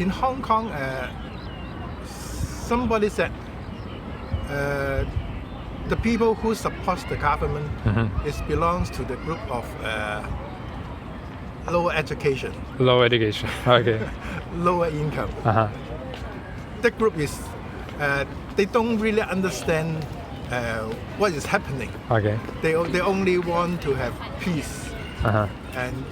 in Hong Kong, somebody said the people who support the government belongs to the group of lower education. Low education. Okay. Lower income. That group is they don't really understand what is happening. Okay. They only want to have peace. And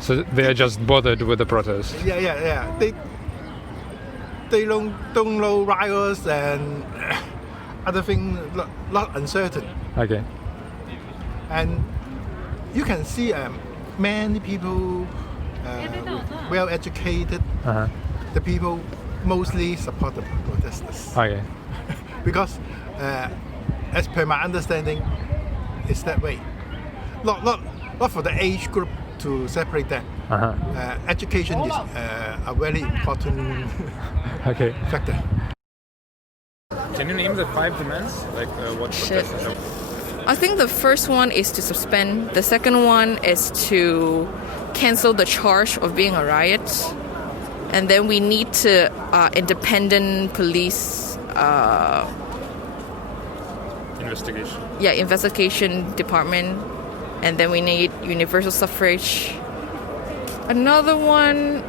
so they are just bothered with the protest. yeah. They don't know riots and other things, lot uncertain. Okay. And you can see many people well educated. The people mostly support the protesters. Okay. Because as per my understanding, it's that way. Not for the age group to separate them. Education is a very important factor. Can you name the 5 demands? Like what protesters are? I think the first one is to suspend. The second one is to cancel the charge of being a riot. And then we need to independent police Investigation. Investigation department. And then we need universal suffrage. Another one.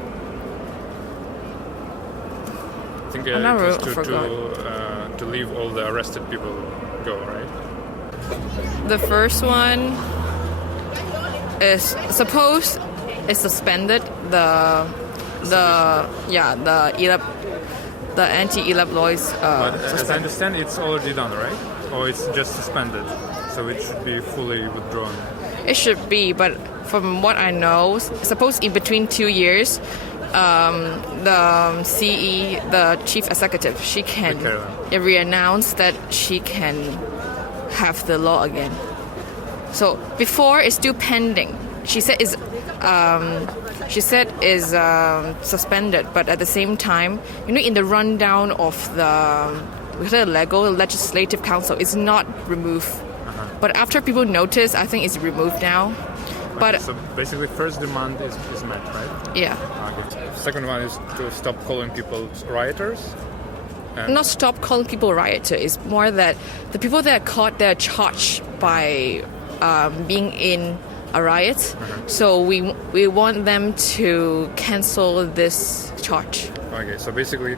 I think it was to leave all the arrested people go, right? The first one is suspended the anti-ELAB laws. But as I understand, it's already done, right? Or it's just suspended, so it should be fully withdrawn. It should be, but from what I know, suppose in between 2 years, the CE, the chief executive, she can re-announce that she can have the law again. So before it's still pending. She said is suspended, but at the same time, in the rundown of the legislative council, it's not removed. But after people notice, I think it's removed now. But so basically, first demand is met, right? Yeah. Okay. Second one is to stop calling people rioters. Not stop calling people rioters. It's more that the people that are caught, they're charged by being in a riot. So we want them to cancel this charge. Okay. So basically,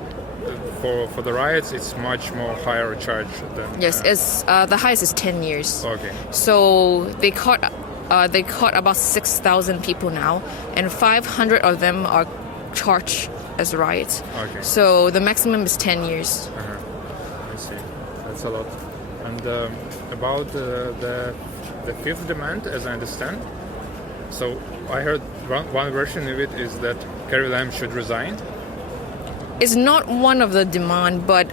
for the riots, it's much more higher charge than. Yes, it's the highest is 10 years. Okay. So they caught about 6,000 people now, and 500 of them are charged as riots. Okay. So the maximum is 10 years. I see. That's a lot. And about the fifth demand, as I understand, so I heard one version of it is that Carrie Lam should resign. It's not one of the demand, but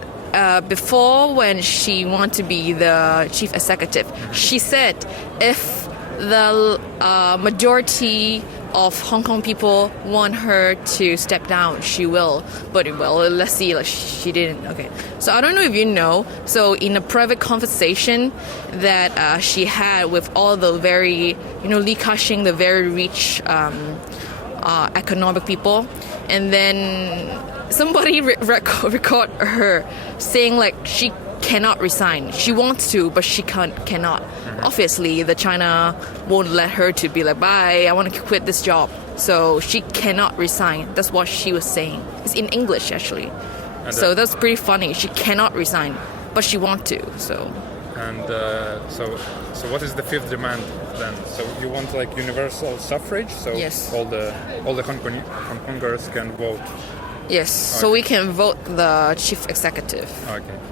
before, when she wanted to be the chief executive, she said if the majority of Hong Kong people want her to step down, she will. But let's see, she didn't. Okay. So I don't know if you know. So in a private conversation that she had with all the very, Li Ka-shing, the very rich economic people, and then somebody record her saying she cannot resign. She wants to, but she cannot. Obviously, the China won't let her to be like, bye, I want to quit this job. So she cannot resign. That's what she was saying. It's in English, actually. So that's pretty funny. She cannot resign, but she wants to. So. And so what is the fifth demand then? So you want universal suffrage? So yes. all the Hong Kongers can vote. Yes, okay. So we can vote the chief executive,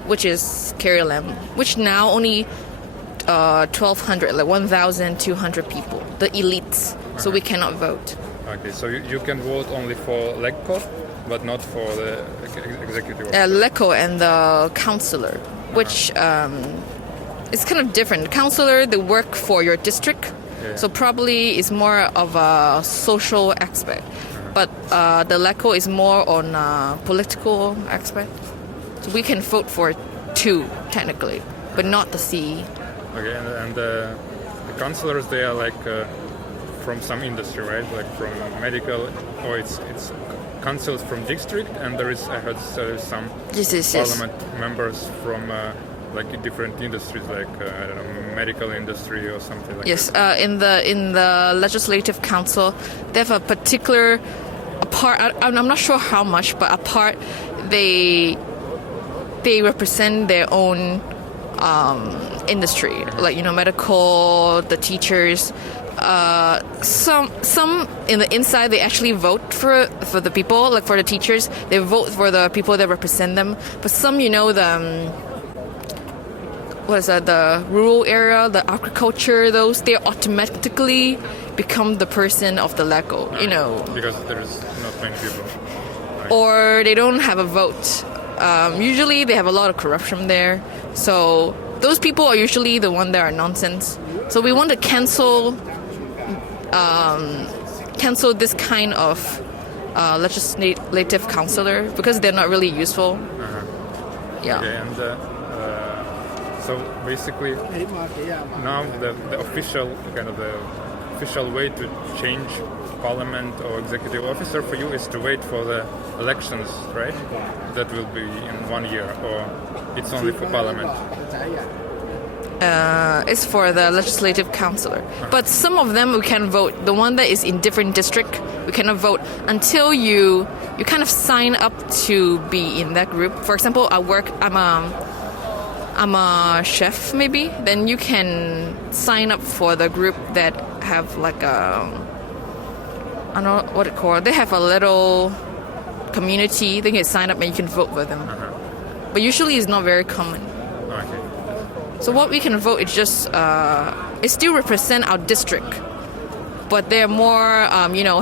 which is Carrie Lam, which now only 1,200, 1,200 people, the elites. So we cannot vote. Okay, so you can vote only for LegCo, but not for the executive. LegCo and the councillor, which it's kind of different. The councillor, they work for your district, so probably it's more of a social aspect. But the LegCo is more on political aspect. So we can vote for 2, technically, but not the CE. Okay, and the councillors, they are from some industry, right? Like from medical, or it's councils from district, and I heard some Yes. parliament members from like different industries, like I don't know, medical industry or something like Yes, that. in the legislative council, they have a particular part. I'm not sure how much, but a part they represent their own industry, like medical, the teachers. Some in the inside they actually vote for the people, like for the teachers. They vote for the people that represent them. But some, the what is that? The rural area, the agriculture, those they automatically become the person of the LEGO. Because there's not many people. Right. Or they don't have a vote. Usually they have a lot of corruption there. So those people are usually the one that are nonsense. So we want to cancel this kind of legislative counselor because they're not really useful. Yeah. Okay, and so basically now the official way to change parliament or executive officer for you is to wait for the elections, right? That will be in 1 year, or it's only for parliament? It's for the legislative councillor. But some of them we can vote. The one that is in different district, we cannot vote until you kind of sign up to be in that group. For example, I'm a chef maybe. Then you can sign up for the group that have like I don't know what it called. They have a little community. They can sign up and you can vote for them. But usually it's not very common. Okay. So what we can vote is just it still represent our district, but they're more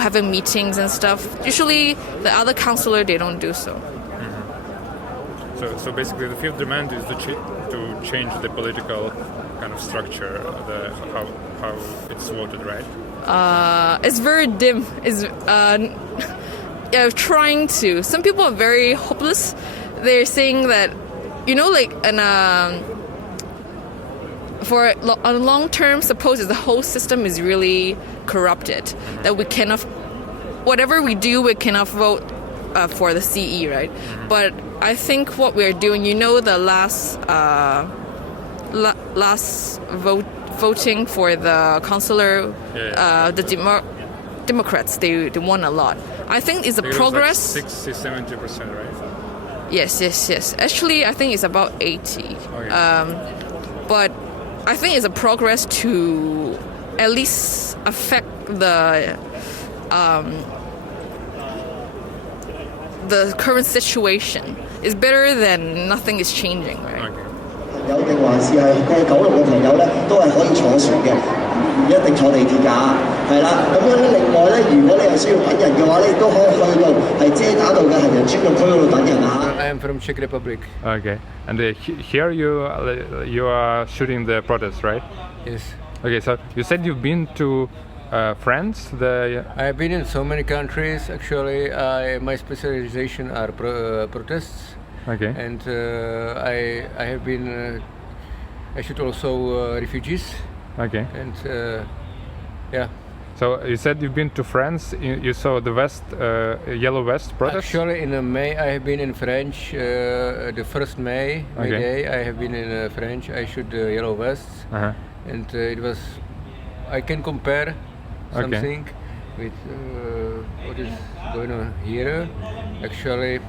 having meetings and stuff. Usually the other councillor they don't do so. So basically the fifth demand is to change the political kind of structure, how it's voted, right? It's very dim. It's trying to. Some people are very hopeless. They're saying that for a long term, suppose the whole system is really corrupted, that we cannot, whatever we do, we cannot vote for the CE, right? But I think what we're doing, the last voting for the councillor, the Democrats, they won a lot. I think it's a progress. Like 60-70%, right? Yes. Actually, I think it's about 80. Okay. But I think it's a progress to at least affect the current situation. It's better than nothing is changing, right? Okay. 有定還是係過九龍嘅朋友咧，都係可以坐船嘅，唔一定坐地鐵㗎，係啦。咁樣咧，另外咧，如果你係需要等人嘅話咧，亦都可以去到係遮打道嘅行人專用區嗰度等人啊。I am from Czech Republic. Okay. And here you are shooting the protest, right? Yes. Okay. So you said you've been to France. I have been in so many countries. Actually, my specialization are protests. Okay. And I have been. I shoot also refugees. Okay. And yeah. So you said you've been to France. You saw the Yellow Vest protest. Actually, in May I have been in French. The first May Day I have been in French. I shoot the Yellow Vests, and it was. I can compare something with what is going on here. Actually,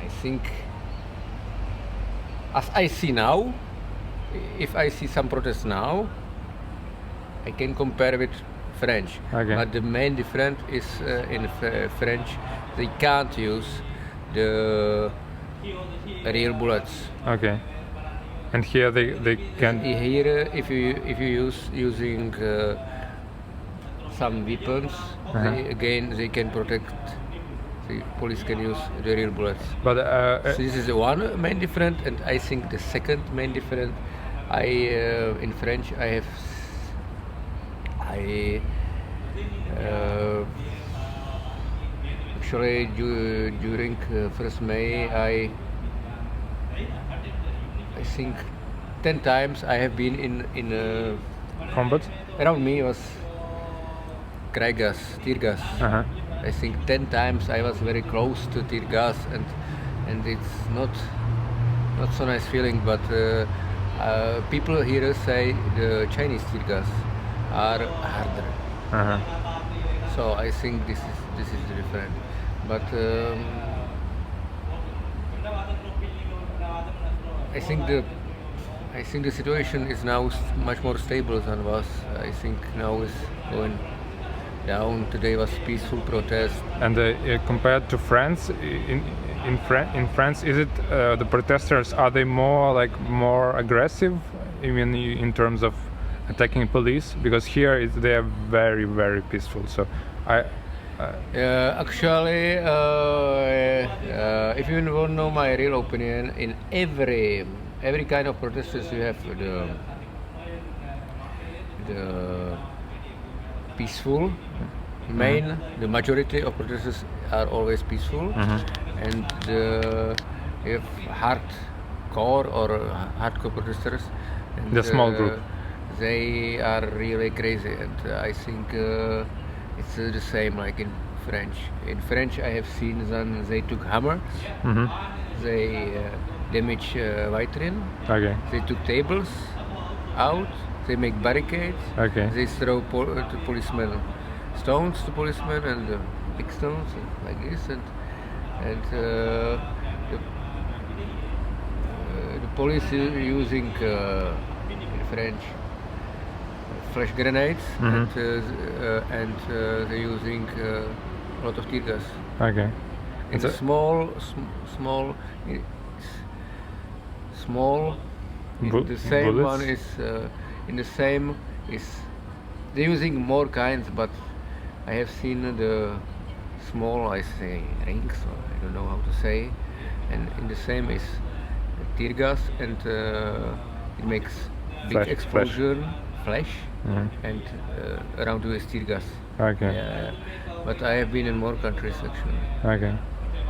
I think, as I see now, if I see some protests now, I can compare with French. Okay. But the main difference is in French, they can't use the real bullets. Okay. And here they can. Here, if you using some weapons, they can protect. The police can use the real bullets. But so this is the one main difference, and I think the second main difference. In French actually during 1st May I think 10 times I have been in combat? Around me was cry gas, tear gas. I think 10 times I was very close to tear gas, and it's not so nice feeling. But people here say the Chinese tear gas are harder. So I think this is different. But I think the situation is now much more stable than was. I think now is going down. Today was peaceful protest. And compared to France, in France, is it the protesters, are they more aggressive? I mean, in terms of attacking police, because here they are very, very peaceful. So actually, if you want to know my real opinion, in every kind of protesters you have the peaceful main. The majority of protesters are always peaceful, and you have hardcore or hardcore protesters. And, the small group. They are really crazy, and I think it's the same like in French. In French, I have seen them. They took hammer. They damage vitrine. Okay. They took tables out. They make barricades. Okay. They throw to policemen stones to policemen and big stones like this, and the police is using in French flash grenades, and they're using a lot of tear gas. Okay. It's a small. The same bullets? one is in the same is. They're using more kinds, but I have seen the small, I say rings, or I don't know how to say, and in the same is tear gas, and it makes big explosion, flash, and around you is tear gas. Okay. Yeah, but I have been in more countries actually. Okay.